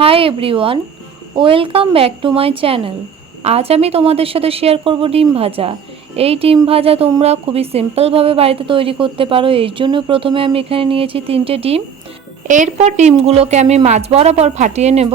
Hi everyone welcome back to my channel আজ আমি তোমাদের সাথে শেয়ার করব ডিম ভাজা। এই ডিম ভাজা তোমরা খুবই সিম্পলভাবে বাড়িতে তৈরি করতে পারো। এর জন্য প্রথমে আমি এখানে নিয়েছি তিনটে ডিম। এরপর ডিমগুলোকে আমি মাছ বরাবর ফাটিয়ে নেব।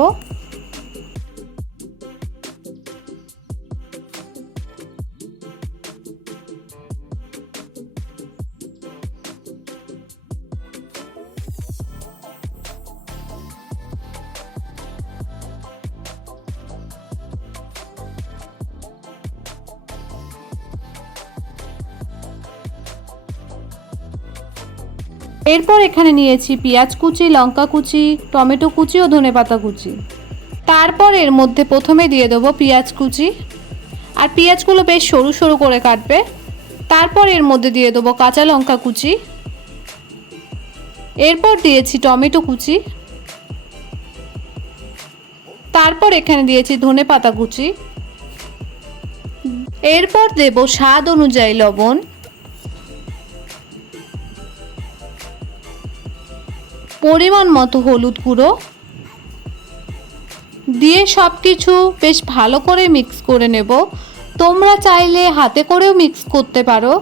এরপর এখানে নিয়েছি পেঁয়াজ কুচি, লঙ্কা কুচি, টমেটো কুচি ও ধনেপাতা কুচি। তারপর এর মধ্যে প্রথমে দিয়ে দেবো পেঁয়াজ কুচি। আর পেঁয়াজগুলো বেশ সরু সরু করে কাটবে। তারপর এর মধ্যে দিয়ে দেবো কাঁচা লঙ্কা কুচি। এরপর দিয়েছি টমেটো কুচি। তারপর এখানে দিয়েছি ধনে পাতা কুচি। এরপর দেব স্বাদ অনুযায়ী লবণ। পরিমাণ মতো হলুদ গুঁড়ো। দিয়ে সব কিছু বেশ ভালো করে মিক্স করে নেব। তোমরা চাইলে হাতে করেও মিক্স করতে পারো।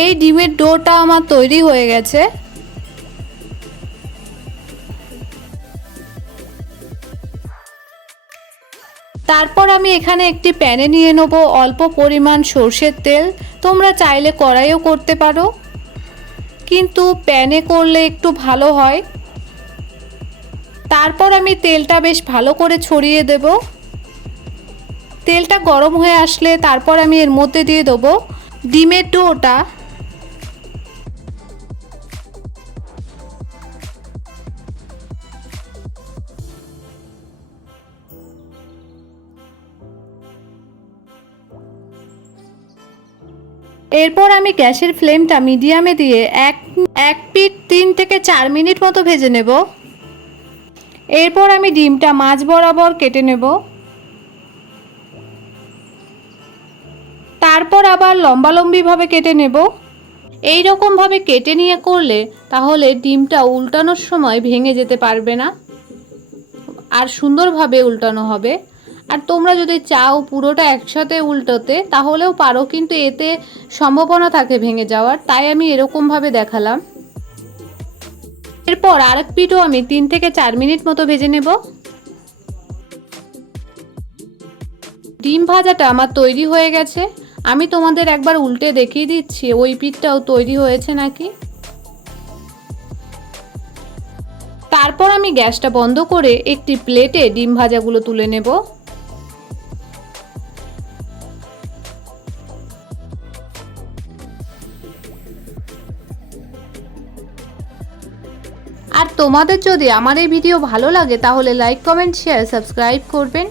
এই ডিমের ডোটা আমার তৈরি হয়ে গেছে। তারপর আমি এখানে একটি প্যানে নিয়ে নেব অল্প পরিমাণ সর্ষের তেল। তোমরা চাইলে কড়াইও করতে পারো। কিন্তু প্যানে করলে একটু ভালো হয়। তারপর আমি তেলটা বেশ ভালো করে ছড়িয়ে দেব। তেলটা গরম হয়ে আসলে তারপর আমি এর মধ্যে দিয়ে দেবো ডিমের ডোটা। এরপর আমি গ্যাসের ফ্লেমটা মিডিয়ামে দিয়ে এক এক পিট তিন থেকে চার মিনিট মতো ভেজে নেব। এরপর আমি ডিমটা মাছ বরাবর কেটে নেব। তারপর আবার লম্বালম্বিভাবে কেটে নেব। এই রকমভাবে কেটে নিয়ে করলে তাহলে ডিমটা উল্টানোর সময় ভেঙে যেতে পারবে না। আর সুন্দরভাবে উল্টানো হবে। আর তোমরা যদি চাও পুরোটা একসাথে উল্টোতে, তাহলেও পারো, কিন্তু এতে সম্ভাবনা থাকে ভেঙে যাওয়ার, তাই আমি এরকমভাবে দেখালাম। এরপর আরেক পিঠও আমি তিন থেকে চার মিনিট মতো ভেজে নেব। ডিম ভাজাটা আমার তৈরি হয়ে গেছে। আমি তোমাদের একবার উল্টে দেখিয়ে দিচ্ছি, ওই পিঠটাও তৈরি হয়েছে নাকি? তারপর আমি গ্যাসটা বন্ধ করে একটি প্লেটে ডিম ভাজাগুলো তুলে নেব। আর তোমাদের যদি আমার এই ভিডিও ভালো লাগে তাহলে লাইক কমেন্ট শেয়ার সাবস্ক্রাইব করবেন।